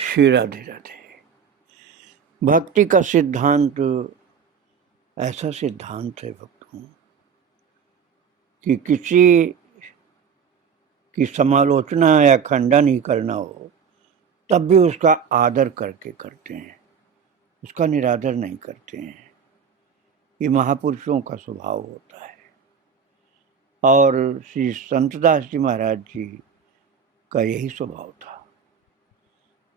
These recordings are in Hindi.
श्री राधे राधे। भक्ति का सिद्धांत ऐसा सिद्धांत है भक्तों कि किसी की समालोचना या खंडन ही करना हो तब भी उसका आदर करके करते हैं, उसका निरादर नहीं करते हैं। ये महापुरुषों का स्वभाव होता है। और श्री संतदास जी महाराज जी का यही स्वभाव था।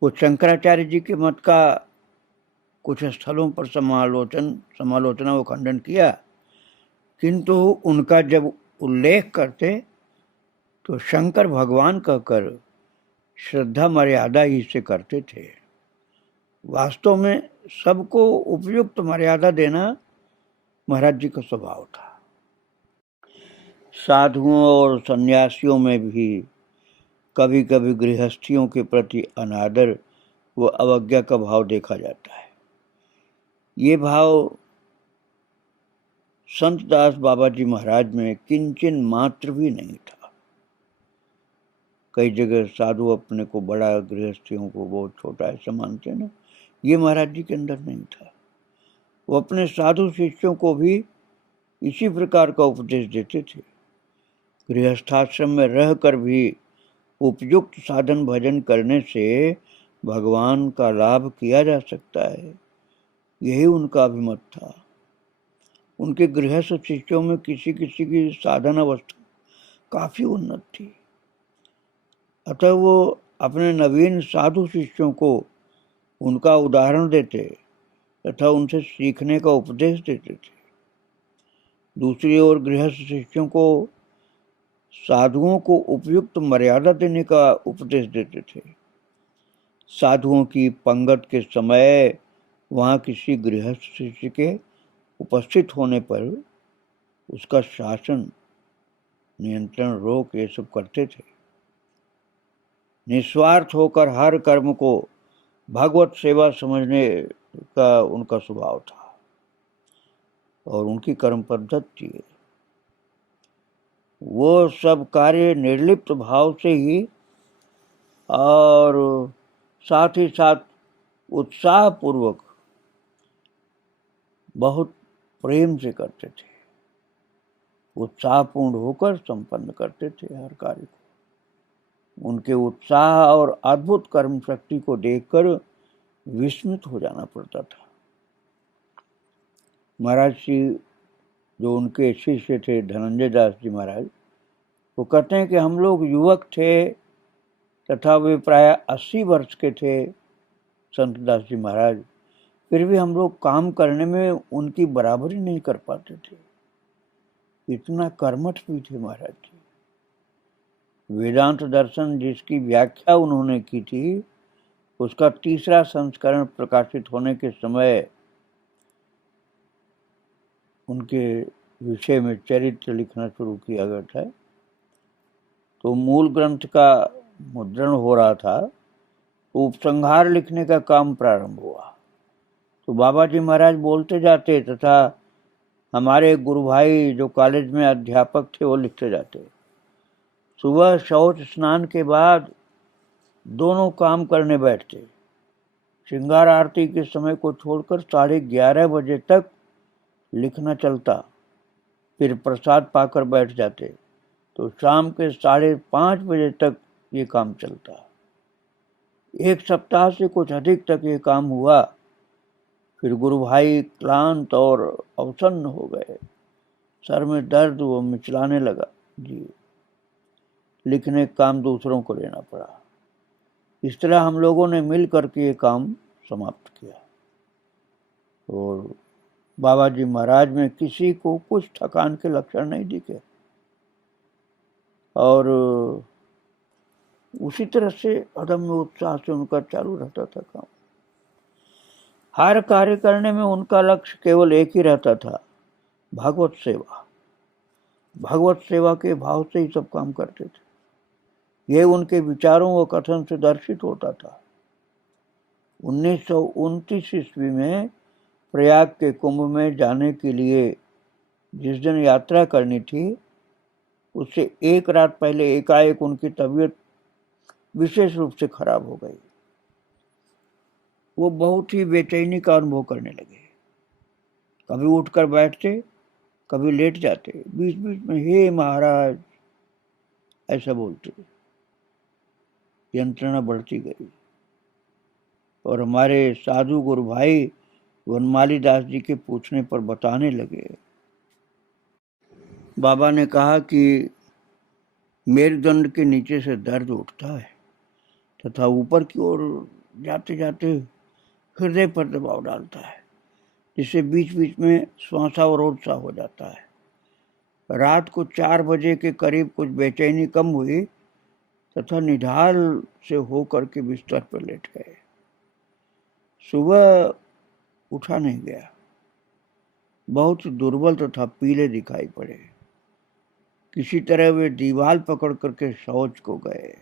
वो शंकराचार्य जी के मत का कुछ स्थलों पर समालोचना व खंडन किया, किंतु उनका जब उल्लेख करते तो शंकर भगवान कहकर श्रद्धा मर्यादा ही से करते थे। वास्तव में सबको उपयुक्त मर्यादा देना महाराज जी का स्वभाव था। साधुओं और सन्यासियों में भी कभी कभी गृहस्थियों के प्रति अनादर व अवज्ञा का भाव देखा जाता है। ये भाव संतदास बाबा जी महाराज में किंचन मात्र भी नहीं था। कई जगह साधु अपने को बड़ा, गृहस्थियों को बहुत छोटा ऐसा मानते ना, ये महाराज जी के अंदर नहीं था। वो अपने साधु शिष्यों को भी इसी प्रकार का उपदेश देते थे। गृहस्थाश्रम में रहकर भी उपयुक्त साधन भजन करने से भगवान का लाभ किया जा सकता है, यही उनका अभिमत था। उनके गृहस्थ शिष्यों में किसी किसी की साधन अवस्था काफी उन्नत थी, अतः वो अपने नवीन साधु शिष्यों को उनका उदाहरण देते तथा उनसे सीखने का उपदेश देते थे। दूसरी ओर गृहस्थ शिष्यों को साधुओं को उपयुक्त मर्यादा देने का उपदेश देते थे। साधुओं की पंगत के समय वहाँ किसी गृहस्थ शिष्य के उपस्थित होने पर उसका शासन, नियंत्रण, रोक ये सब करते थे। निस्वार्थ होकर हर कर्म को भगवत सेवा समझने का उनका स्वभाव था और उनकी कर्म पद्धति है। वो सब कार्य निर्लिप्त भाव से ही और साथ ही साथ उत्साह पूर्वक बहुत प्रेम से करते थे। उत्साहपूर्ण होकर संपन्न करते थे हर कार्य को। उनके उत्साह और अद्भुत कर्म शक्ति को देखकर विस्मित हो जाना पड़ता था। महाराज जी जो उनके शिष्य थे, धनंजय दास जी महाराज, वो कहते हैं कि हम लोग युवक थे तथा वे प्राय 80 वर्ष के थे, संतदास जी महाराज, फिर भी हम लोग काम करने में उनकी बराबरी नहीं कर पाते थे। इतना कर्मठ भी थे महाराज जी। वेदांत दर्शन जिसकी व्याख्या उन्होंने की थी, उसका तीसरा संस्करण प्रकाशित होने के समय उनके विषय में चरित्र लिखना शुरू किया गया था। तो मूल ग्रंथ का मुद्रण हो रहा था, तो उपसंहार लिखने का काम प्रारंभ हुआ। तो बाबा जी महाराज बोलते जाते तथा हमारे गुरु भाई जो कॉलेज में अध्यापक थे वो लिखते जाते। सुबह शौच स्नान के बाद दोनों काम करने बैठते। श्रृंगार आरती के समय को छोड़कर 11:30 बजे तक लिखना चलता, फिर प्रसाद पाकर बैठ जाते। तो शाम के 5:30 बजे तक ये काम चलता। एक सप्ताह से कुछ अधिक तक ये काम हुआ। फिर गुरु भाई क्लांत और अवसन्न हो गए, सर में दर्द वो मिचलाने लगा जी। लिखने का काम दूसरों को लेना पड़ा। इस तरह हम लोगों ने मिल करके ये काम समाप्त किया। और बाबा जी महाराज में किसी को कुछ थकान के लक्षण नहीं दिखे और उसी तरह से अदम्य उत्साह से उनका चालू रहता था काम। हर कार्य करने में उनका लक्ष्य केवल एक ही रहता था, भगवत सेवा। भगवत सेवा के भाव से ही सब काम करते थे। यह उनके विचारों व कथन से दर्शित होता था। 1929 ईस्वी में प्रयाग के कुंभ में जाने के लिए जिस दिन यात्रा करनी थी, उससे एक रात पहले एकाएक उनकी तबीयत विशेष रूप से खराब हो गई। वो बहुत ही बेचैनी का अनुभव करने लगे। कभी उठकर बैठते, कभी लेट जाते, बीच बीच में हे महाराज ऐसा बोलते। यंत्रणा बढ़ती गई और हमारे साधु गुरु भाई वनमाली दास जी के पूछने पर बताने लगे। बाबा ने कहा कि मेरुदंड के नीचे से दर्द उठता है तथा ऊपर की ओर जाते जाते हृदय पर दबाव डालता है, जिससे बीच बीच में श्वासावरोध सा हो जाता है। रात को 4 बजे के करीब कुछ बेचैनी कम हुई तथा निढाल से होकर के बिस्तर पर लेट गए। सुबह उठा नहीं गया, बहुत दुर्बल तथा पीले दिखाई पड़े। किसी तरह वे दीवार पकड़ करके शौच को गए।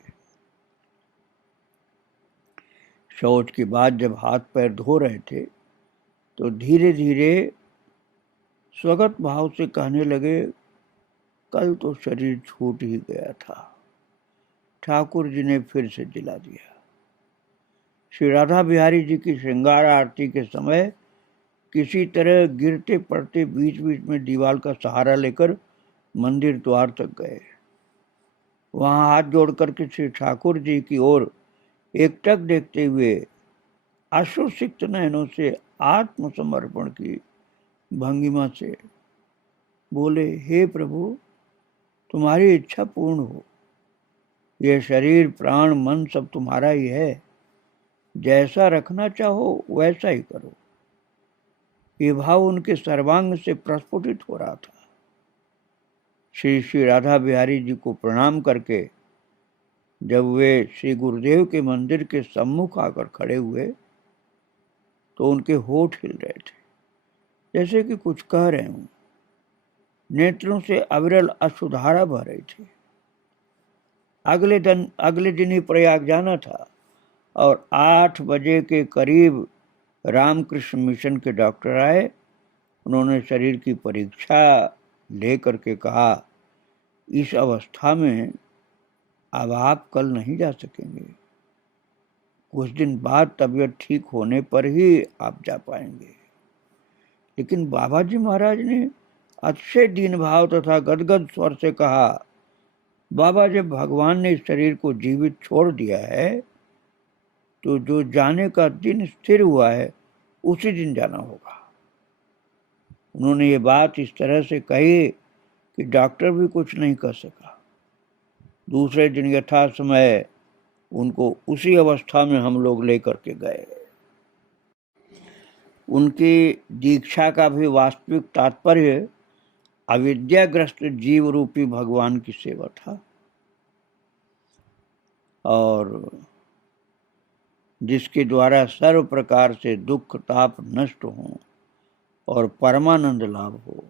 शौच के बाद जब हाथ पैर धो रहे थे तो धीरे धीरे स्वगत भाव से कहने लगे, कल तो शरीर छूट ही गया था, ठाकुर जी ने फिर से दिला दिया। श्री राधा बिहारी जी की श्रृंगार आरती के समय किसी तरह गिरते पड़ते बीच बीच में दीवार का सहारा लेकर मंदिर द्वार तक गए। वहां हाथ जोड़ करके श्री ठाकुर जी की ओर एकटक देखते हुए आश्वसिक्त नयनों से आत्मसमर्पण की भंगिमा से बोले, हे प्रभु, तुम्हारी इच्छा पूर्ण हो। यह शरीर प्राण मन सब तुम्हारा ही है, जैसा रखना चाहो वैसा ही करो। ये भाव उनके सर्वांग से प्रस्फुटित हो रहा था। श्री श्री राधा बिहारी जी को प्रणाम करके जब वे श्री गुरुदेव के मंदिर के सम्मुख आकर खड़े हुए तो उनके होठ हिल रहे थे, जैसे कि कुछ कह रहे हों। नेत्रों से अविरल अश्रुधारा बह रही थी। अगले दिन ही प्रयाग जाना था और 8 बजे के करीब रामकृष्ण मिशन के डॉक्टर आए। उन्होंने शरीर की परीक्षा ले करके कहा, इस अवस्था में अब आप कल नहीं जा सकेंगे, कुछ दिन बाद तबीयत ठीक होने पर ही आप जा पाएंगे। लेकिन बाबा जी महाराज ने अच्छे दीन भाव तथा गदगद स्वर से कहा, बाबा, जब भगवान ने इस शरीर को जीवित छोड़ दिया है तो जो जाने का दिन स्थिर हुआ है उसी दिन जाना होगा। उन्होंने ये बात इस तरह से कही कि डॉक्टर भी कुछ नहीं कर सका। दूसरे दिन यथा समय उनको उसी अवस्था में हम लोग लेकर के गए। उनकी दीक्षा का भी वास्तविक तात्पर्य अविद्याग्रस्त जीव रूपी भगवान की सेवा था और जिसके द्वारा सर्व प्रकार से दुख ताप नष्ट हो और परमानंद लाभ हो।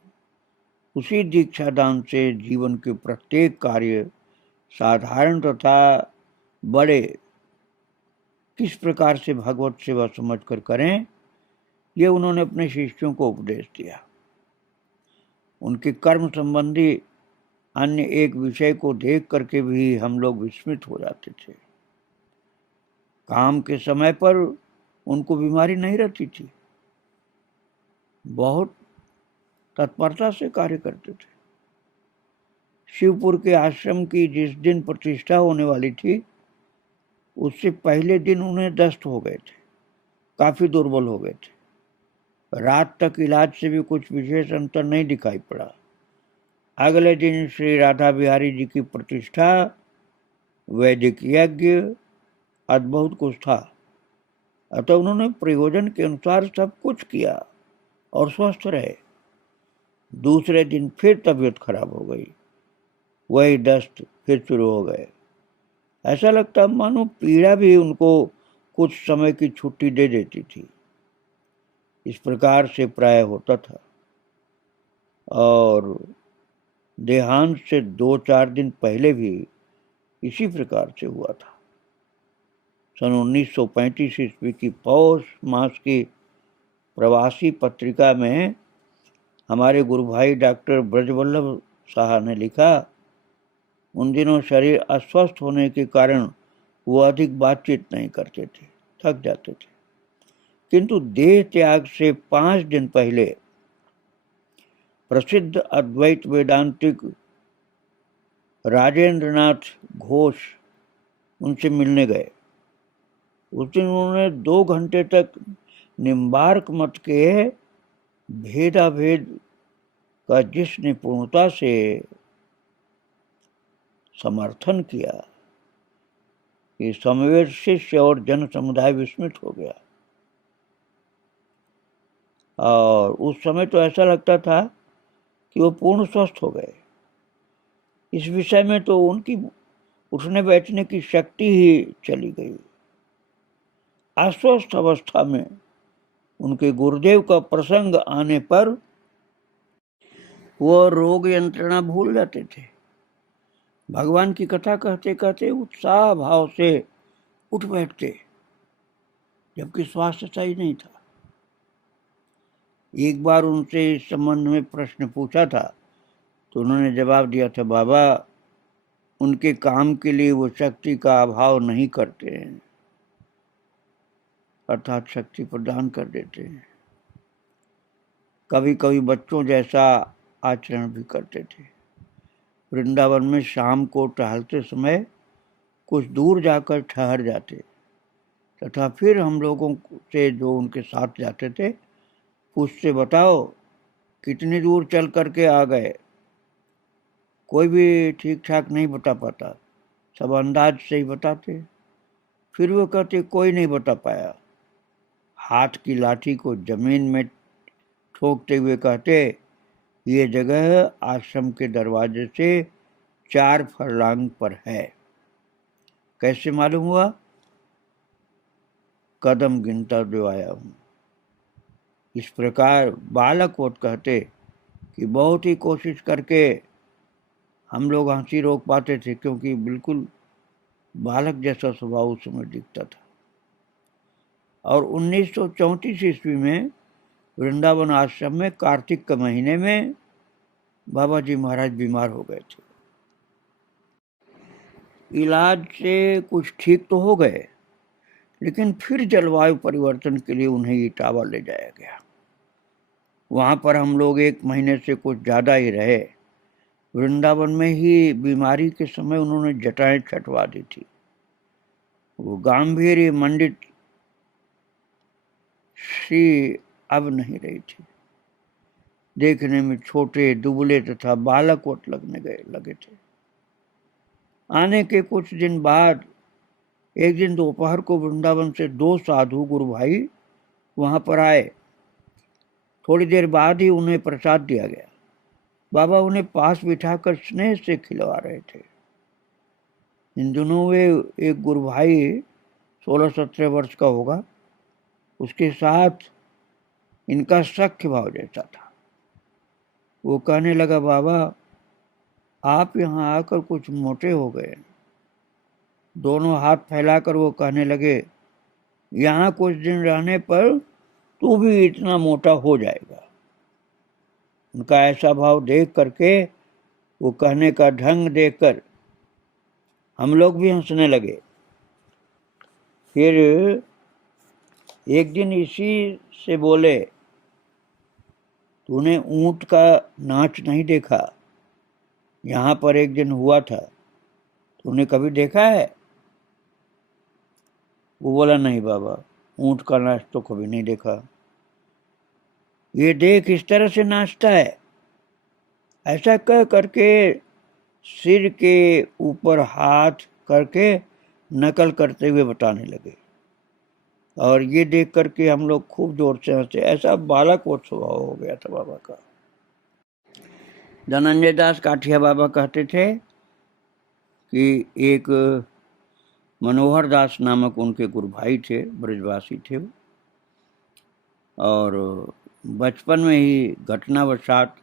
उसी दीक्षा दान से जीवन के प्रत्येक कार्य साधारण तथा बड़े किस प्रकार से भगवत सेवा समझकर करें, ये उन्होंने अपने शिष्यों को उपदेश दिया। उनके कर्म संबंधी अन्य एक विषय को देख करके भी हम लोग विस्मित हो जाते थे। काम के समय पर उनको बीमारी नहीं रहती थी, बहुत तत्परता से कार्य करते थे। शिवपुर के आश्रम की जिस दिन प्रतिष्ठा होने वाली थी उससे पहले दिन उन्हें दस्त हो गए थे, काफी दुर्बल हो गए थे। रात तक इलाज से भी कुछ विशेष अंतर नहीं दिखाई पड़ा। अगले दिन श्री राधा बिहारी जी की प्रतिष्ठा, वैदिक यज्ञ, अद्भुत कुछ था। अतः उन्होंने प्रयोजन के अनुसार सब कुछ किया और स्वस्थ रहे। दूसरे दिन फिर तबीयत खराब हो गई, वही दस्त फिर शुरू हो गए। ऐसा लगता मानो पीड़ा भी उनको कुछ समय की छुट्टी दे देती थी। इस प्रकार से प्राय होता था और देहांत से 2-4 दिन पहले भी इसी प्रकार से हुआ था। सन 1935 ईस्वी की पौष मास की प्रवासी पत्रिका में हमारे गुरु भाई डॉक्टर ब्रजवल्लभ साहा ने लिखा, उन दिनों शरीर अस्वस्थ होने के कारण वो अधिक बातचीत नहीं करते थे, थक जाते थे। किंतु देह त्याग से 5 दिन पहले प्रसिद्ध अद्वैत वेदांतिक राजेंद्रनाथ घोष उनसे मिलने गए। उस दिन उन्होंने 2 घंटे तक निम्बार्क मत के भेदाभेद का जिस निपुणता से समर्थन किया कि समवेत शिष्य और जन समुदाय विस्मित हो गया। और उस समय तो ऐसा लगता था कि वो पूर्ण स्वस्थ हो गए। इस विषय में तो उनकी उठने बैठने की शक्ति ही चली गई। अस्वस्थ अवस्था में उनके गुरुदेव का प्रसंग आने पर वो रोग यंत्रणा भूल जाते थे। भगवान की कथा कहते कहते उत्साह भाव से उठ बैठते, जबकि स्वास्थ्य सही नहीं था। एक बार उनसे इस संबंध में प्रश्न पूछा था तो उन्होंने जवाब दिया था, बाबा उनके काम के लिए वो शक्ति का अभाव नहीं करते हैं, अर्थात शक्ति प्रदान कर देते हैं। कभी कभी बच्चों जैसा आचरण भी करते थे। वृंदावन में शाम को टहलते समय कुछ दूर जाकर ठहर जाते तथा फिर हम लोगों से जो उनके साथ जाते थे पूछते, बताओ कितनी दूर चल करके आ गए। कोई भी ठीक ठाक नहीं बता पाता, सब अंदाज से ही बताते। फिर वो कहते कोई नहीं बता पाया। हाथ की लाठी को जमीन में ठोकते हुए कहते, ये जगह आश्रम के दरवाजे से 4 फरलांग पर है। कैसे मालूम हुआ? कदम गिनता जो आया हूं। इस प्रकार बालक वो कहते कि बहुत ही कोशिश करके हम लोग हंसी रोक पाते थे, क्योंकि बिल्कुल बालक जैसा स्वभाव उस समय दिखता था। और 1934 ईस्वी में वृंदावन आश्रम में कार्तिक के महीने में बाबा जी महाराज बीमार हो गए थे। इलाज से कुछ ठीक तो हो गए, लेकिन फिर जलवायु परिवर्तन के लिए उन्हें इटावा ले जाया गया। वहाँ पर हम लोग 1 महीने से कुछ ज़्यादा ही रहे। वृंदावन में ही बीमारी के समय उन्होंने जटाएं छटवा दी थी। वो गांभीर्य मंडित सी अब नहीं रही थी। देखने में छोटे दुबले तथा बालकवत लगे थे। आने के कुछ दिन बाद एक दिन दोपहर को वृंदावन से 2 साधु गुरु भाई वहां पर आए। थोड़ी देर बाद ही उन्हें प्रसाद दिया गया। बाबा उन्हें पास बिठाकर स्नेह से खिलवा रहे थे। इन दिनों वे एक गुरु भाई 16-17 वर्ष का होगा, उसके साथ इनका सख्य भाव जैसा था। वो कहने लगा, बाबा आप यहाँ आकर कुछ मोटे हो गए। दोनों हाथ फैलाकर वो कहने लगे, यहाँ कुछ दिन रहने पर तू भी इतना मोटा हो जाएगा। उनका ऐसा भाव देख करके, वो कहने का ढंग देखकर हम लोग भी हंसने लगे। फिर एक दिन इसी से बोले, तूने ऊंट का नाच नहीं देखा? यहाँ पर एक दिन हुआ था, तूने कभी देखा है? वो बोला, नहीं बाबा, ऊंट का नाच तो कभी नहीं देखा। ये देख इस तरह से नाचता है। ऐसा कह करके सिर के ऊपर हाथ करके नकल करते हुए बताने लगे। और ये देख करके हम लोग खूब जोर से हंसे। ऐसा बालक वो स्वभाव हो गया था बाबा का। धनंजय दास काठिया बाबा कहते थे कि एक मनोहर दास नामक उनके गुरु भाई थे, ब्रजवासी थे। और बचपन में ही घटनावशात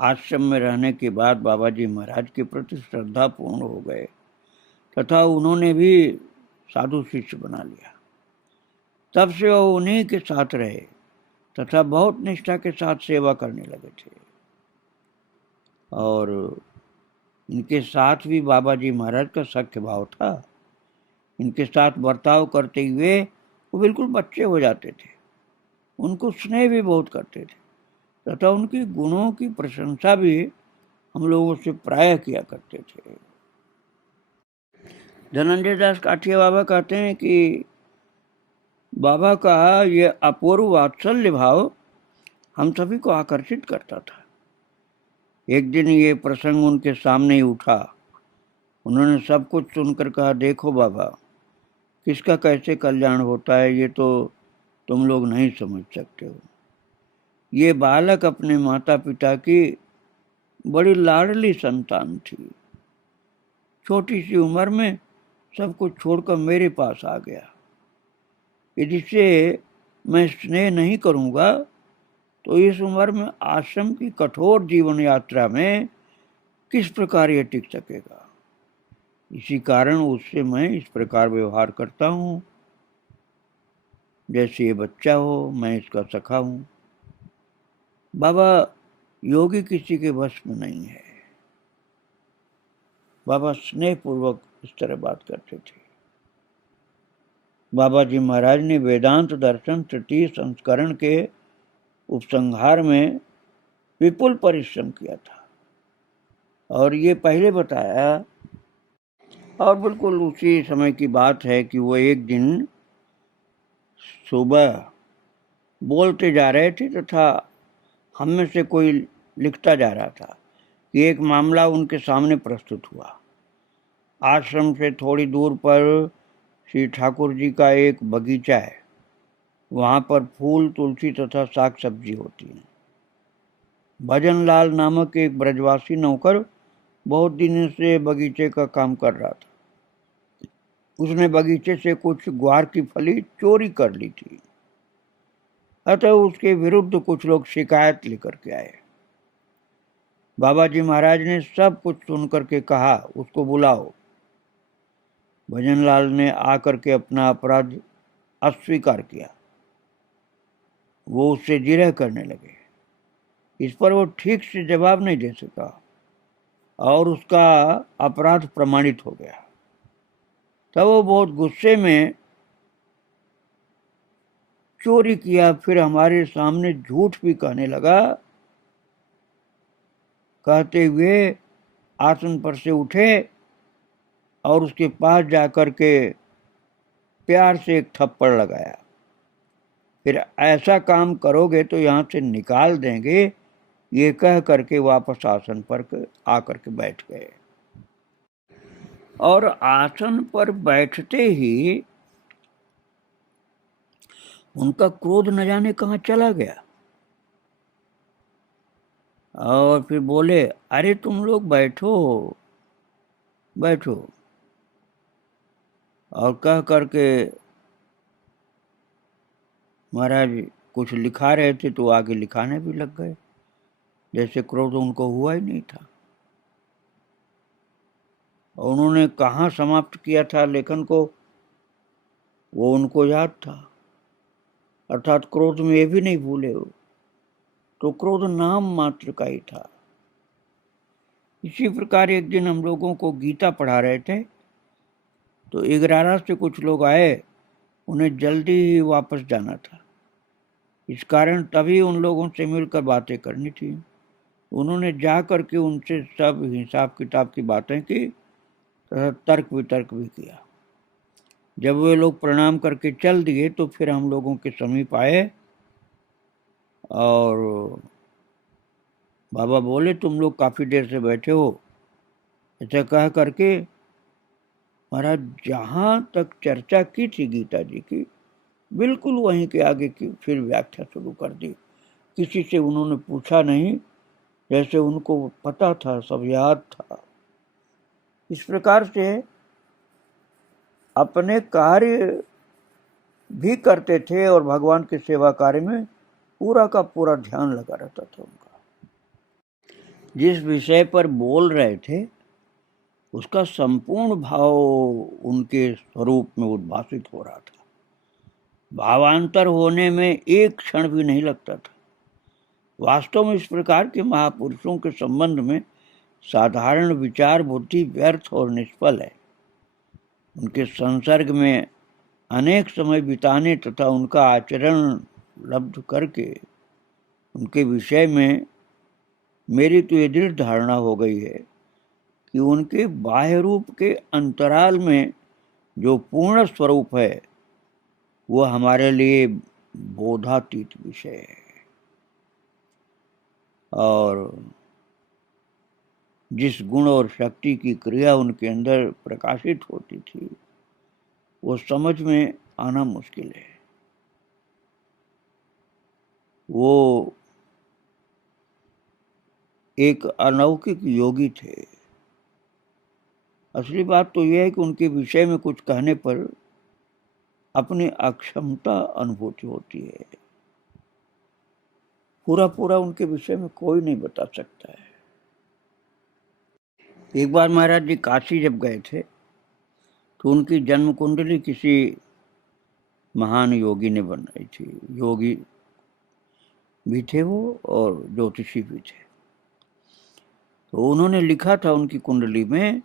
आश्रम में रहने के बाद बाबा जी महाराज के प्रति श्रद्धापूर्ण हो गए तथा उन्होंने भी साधु शिष्य बना लिया। तब से वो उन्हीं के साथ रहे तथा बहुत निष्ठा के साथ सेवा करने लगे थे। और इनके साथ भी बाबा जी महाराज का सख्य भाव था। इनके साथ बर्ताव करते हुए वो बिल्कुल बच्चे हो जाते थे। उनको स्नेह भी बहुत करते थे तथा उनकी गुणों की प्रशंसा भी हम लोगों से प्राय किया करते थे। धनंजय दास काठिया बाबा कहते हैं कि बाबा का ये अपूर्व वात्सल्य भाव हम सभी को आकर्षित करता था। एक दिन ये प्रसंग उनके सामने ही उठा। उन्होंने सब कुछ सुनकर कहा, देखो बाबा, किसका कैसे कल्याण होता है ये तो तुम लोग नहीं समझ सकते हो। ये बालक अपने माता पिता की बड़ी लाडली संतान थी। छोटी सी उम्र में सब कुछ छोड़कर मेरे पास आ गया। यदि से मैं स्नेह नहीं करूंगा तो इस उम्र में आश्रम की कठोर जीवन यात्रा में किस प्रकार यह टिक सकेगा। इसी कारण उससे मैं इस प्रकार व्यवहार करता हूँ जैसे ये बच्चा हो, मैं इसका सखा हूँ। बाबा योगी किसी के वश में नहीं है। बाबा स्नेह पूर्वक इस तरह बात करते थे। बाबा जी महाराज ने वेदांत दर्शन तृतीय संस्करण के उपसंहार में विपुल परिश्रम किया था और ये पहले बताया। और बिल्कुल उसी समय की बात है कि वो एक दिन सुबह बोलते जा रहे थे तथा हम में से कोई लिखता जा रहा था कि एक मामला उनके सामने प्रस्तुत हुआ। आश्रम से थोड़ी दूर पर श्री ठाकुर जी का एक बगीचा है। वहाँ पर फूल, तुलसी तथा साग सब्जी होती है। भजन लाल नामक एक ब्रजवासी नौकर बहुत दिनों से बगीचे का काम कर रहा था। उसने बगीचे से कुछ ग्वार की फली चोरी कर ली थी। अतः उसके विरुद्ध कुछ लोग शिकायत लेकर के आए। बाबा जी महाराज ने सब कुछ सुनकर के कहा, उसको बुलाओ। भजनलाल ने आकर के अपना अपराध अस्वीकार किया। वो उससे जिरह करने लगे। इस पर वो ठीक से जवाब नहीं दे सका और उसका अपराध प्रमाणित हो गया। तब वो बहुत गुस्से में चोरी किया, फिर हमारे सामने झूठ भी कहने लगा। कहते हुए आसन पर से उठे और उसके पास जाकर के प्यार से एक थप्पड़ लगाया। फिर ऐसा काम करोगे तो यहाँ से निकाल देंगे, ये कह करके वापस आसन पर आकर के बैठ गए। और आसन पर बैठते ही उनका क्रोध न जाने कहाँ चला गया और फिर बोले, अरे तुम लोग बैठो बैठो। और कह करके महाराज कुछ लिखा रहे थे तो आगे लिखाने भी लग गए, जैसे क्रोध उनको हुआ ही नहीं था। और उन्होंने कहाँ समाप्त किया था लेखन को, वो उनको याद था। अर्थात क्रोध में ये भी नहीं भूले हो, तो क्रोध नाम मात्र का ही था। इसी प्रकार एक दिन हम लोगों को गीता पढ़ा रहे थे तो 11 से कुछ लोग आए, उन्हें जल्दी ही वापस जाना था। इस कारण तभी उन लोगों से मिलकर बातें करनी थी। उन्होंने जा करके उनसे सब हिसाब किताब की बातें की, तर्क वितर्क भी किया। जब वे लोग प्रणाम करके चल दिए तो फिर हम लोगों के समीप आए और बाबा बोले, तुम लोग काफ़ी देर से बैठे हो। ऐसा कह करके महाराज जहाँ तक चर्चा की थी गीता जी की, बिल्कुल वहीं के आगे की फिर व्याख्या शुरू कर दी। किसी से उन्होंने पूछा नहीं, जैसे उनको पता था, सब याद था। इस प्रकार से अपने कार्य भी करते थे और भगवान के सेवा कार्य में पूरा का पूरा ध्यान लगा रहता था उनका। जिस विषय पर बोल रहे थे उसका संपूर्ण भाव उनके स्वरूप में उद्भासित हो रहा था। भावांतर होने में एक क्षण भी नहीं लगता था। वास्तव में इस प्रकार के महापुरुषों के संबंध में साधारण विचार बुद्धि व्यर्थ और निष्फल है। उनके संसर्ग में अनेक समय बिताने तथा उनका आचरण उपलब्ध करके उनके विषय में मेरी तो ये दृढ़ धारणा हो गई है कि उनके बाह्य रूप के अंतराल में जो पूर्ण स्वरूप है वो हमारे लिए बोधातीत विषय है। और जिस गुण और शक्ति की क्रिया उनके अंदर प्रकाशित होती थी वो समझ में आना मुश्किल है। वो एक अलौकिक योगी थे। असली बात तो यह है कि उनके विषय में कुछ कहने पर अपनी अक्षमता अनुभूति होती है। पूरा पूरा उनके विषय में कोई नहीं बता सकता है। एक बार महाराज जी काशी जब गए थे तो उनकी जन्म कुंडली किसी महान योगी ने बनाई थी। योगी भी थे वो और ज्योतिषी भी थे। तो उन्होंने लिखा था उनकी कुंडली में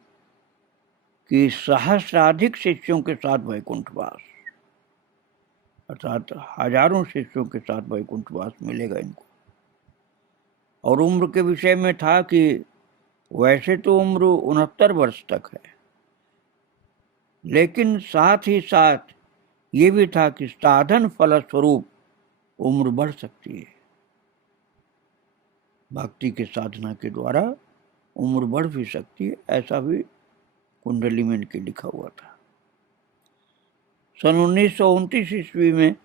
कि सहस्राधिक शिष्यों के साथ वैकुंठवास, अर्थात हजारों शिष्यों के साथ वैकुंठवास मिलेगा इनको। और उम्र के विषय में था कि वैसे तो उम्र 69 वर्ष तक है, लेकिन साथ ही साथ ये भी था कि साधन फलस्वरूप उम्र बढ़ सकती है। भक्ति के साधना के द्वारा उम्र बढ़ भी सकती है, ऐसा भी कुंडली में इनके लिखा हुआ था। सन 1929 ईस्वी में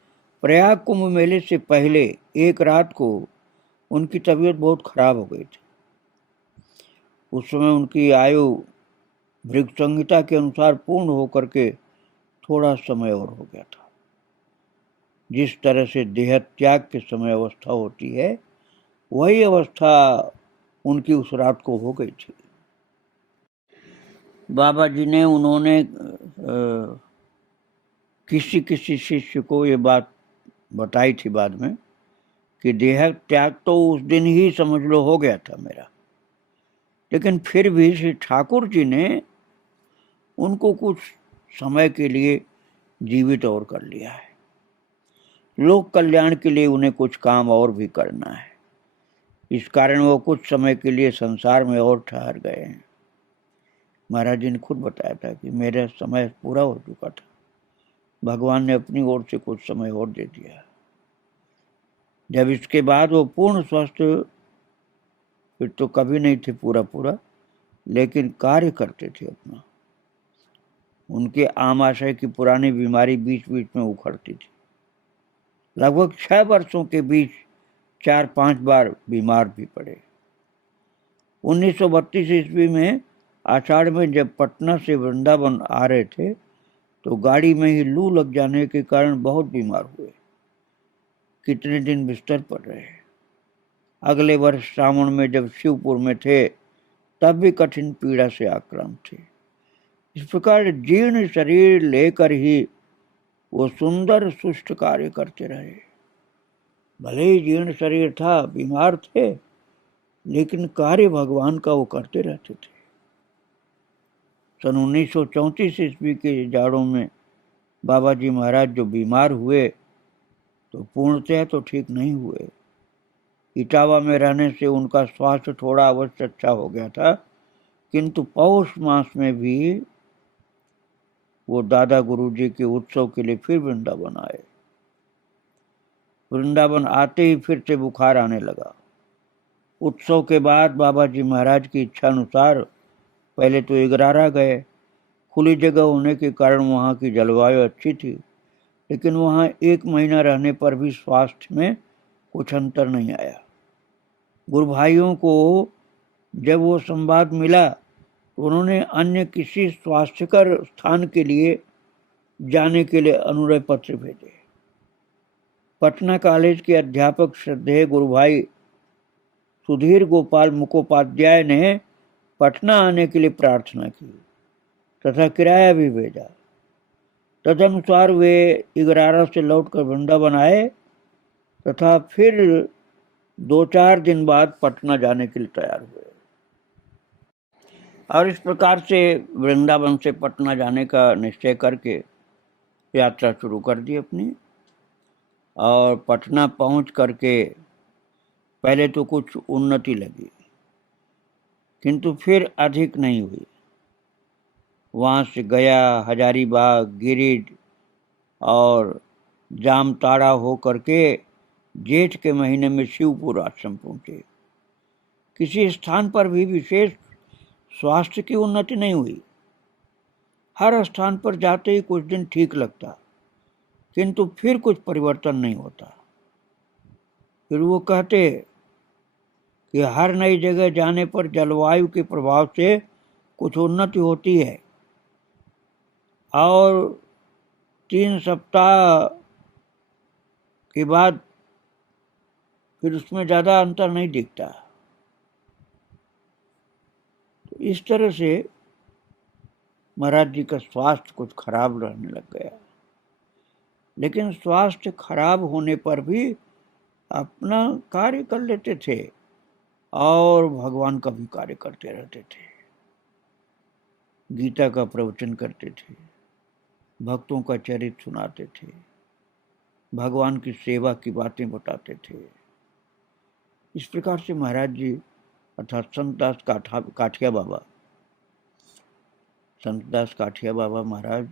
प्रयाग कुंभ मेले से पहले एक रात को उनकी तबीयत बहुत खराब हो गई थी। उस समय उनकी आयु भृग संहिता के अनुसार पूर्ण होकर के थोड़ा समय और हो गया था। जिस तरह से देह त्याग के समय अवस्था होती है वही अवस्था उनकी उस रात को हो गई थी। बाबा जी ने उन्होंने किसी किसी शिष्य को ये बात बताई थी बाद में कि देह त्याग तो उस दिन ही समझ लो हो गया था मेरा, लेकिन फिर भी श्री ठाकुर जी ने उनको कुछ समय के लिए जीवित और कर लिया है। लोक कल्याण के लिए उन्हें कुछ काम और भी करना है, इस कारण वो कुछ समय के लिए संसार में और ठहर गए हैं। महाराज जी ने खुद बताया था कि मेरा समय पूरा हो चुका था, भगवान ने अपनी ओर से कुछ समय और दे दिया। जब इसके बाद वो पूर्ण स्वस्थ फिर तो कभी नहीं थे पूरा, लेकिन कार्य करते थे अपना। उनके आमाशय की पुरानी बीमारी बीच बीच में उखड़ती थी। लगभग 6 वर्षों के बीच 4-5 बार बीमार भी पड़े। 1932 ईस्वी में आषाढ़ में जब पटना से वृंदावन आ रहे थे तो गाड़ी में ही लू लग जाने के कारण बहुत बीमार हुए। कितने दिन बिस्तर पर रहे। अगले वर्ष श्रावण में जब शिवपुर में थे तब भी कठिन पीड़ा से आक्रांत थे। इस प्रकार जीर्ण शरीर लेकर ही वो सुंदर सुष्ट कार्य करते रहे। भले ही जीर्ण शरीर था, बीमार थे, लेकिन कार्य भगवान का वो करते रहते थे। सन 1934 ईस्वी के जाड़ों में बाबा जी महाराज जो बीमार हुए तो पूर्णतः तो ठीक नहीं हुए। इटावा में रहने से उनका स्वास्थ्य थोड़ा अवश्य अच्छा हो गया था, किंतु पौष मास में भी वो दादा गुरु जी के उत्सव के लिए फिर वृंदावन आए। वृंदावन आते ही फिर से बुखार आने लगा। उत्सव के बाद बाबा जी महाराज की इच्छा अनुसार पहले तो इगरारा गए। खुली जगह होने के कारण वहाँ की जलवायु अच्छी थी, लेकिन वहाँ 1 महीना रहने पर भी स्वास्थ्य में कुछ अंतर नहीं आया। गुरु भाइयों को जब वो संवाद मिला तो उन्होंने अन्य किसी स्वास्थ्यकर स्थान के लिए जाने के लिए अनुरोध पत्र भेजे। पटना कॉलेज के अध्यापक श्रद्धेय गुरु भाई सुधीर गोपाल मुखोपाध्याय ने पटना आने के लिए प्रार्थना की तथा किराया भी भेजा। तदनुसार वे इगरारा से लौटकर वृंदावन आए तथा फिर 2-4 दिन बाद पटना जाने के लिए तैयार हुए। और इस प्रकार से वृंदावन से पटना जाने का निश्चय करके यात्रा शुरू कर दी अपनी। और पटना पहुंच करके पहले तो कुछ उन्नति लगी, किंतु फिर अधिक नहीं हुई। वहां से गया, हजारीबाग, गिरिडीह और जामताड़ा हो करके जेठ के महीने में शिवपुर आश्रम पहुंचे। किसी स्थान पर भी विशेष स्वास्थ्य की उन्नति नहीं हुई। हर स्थान पर जाते ही कुछ दिन ठीक लगता, किंतु फिर कुछ परिवर्तन नहीं होता। फिर वो कहते कि हर नई जगह जाने पर जलवायु के प्रभाव से कुछ उन्नति होती है और 3 सप्ताह के बाद फिर उसमें ज़्यादा अंतर नहीं दिखता। तो इस तरह से महाराज जी का स्वास्थ्य कुछ खराब रहने लग गया, लेकिन स्वास्थ्य खराब होने पर भी अपना कार्य कर लेते थे और भगवान का भी कार्य करते रहते थे। गीता का प्रवचन करते थे, भक्तों का चरित्र सुनाते थे, भगवान की सेवा की बातें बताते थे। इस प्रकार से महाराज जी अर्थात संतदास काठिया बाबा, संतदास काठिया बाबा महाराज,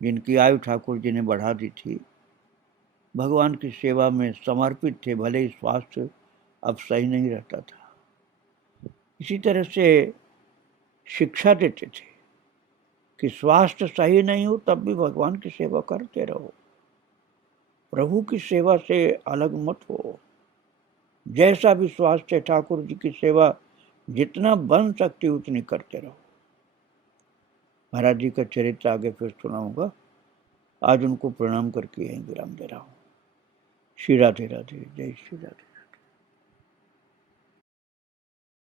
जिनकी आयु ठाकुर जी ने बढ़ा दी थी, भगवान की सेवा में समर्पित थे, भले ही स्वास्थ्य अब सही नहीं रहता था। इसी तरह से शिक्षा देते थे कि स्वास्थ्य सही नहीं हो तब भी भगवान की सेवा करते रहो, प्रभु की सेवा से अलग मत हो। जैसा भी स्वास्थ्य ठाकुर जी की सेवा जितना बन सकती उतनी करते रहो। महाराज जी का चरित्र आगे फिर सुनाऊंगा। आज उनको प्रणाम करके यहीं विराम दे रहा हूँ। श्री राधे राधे, जय श्री राधे।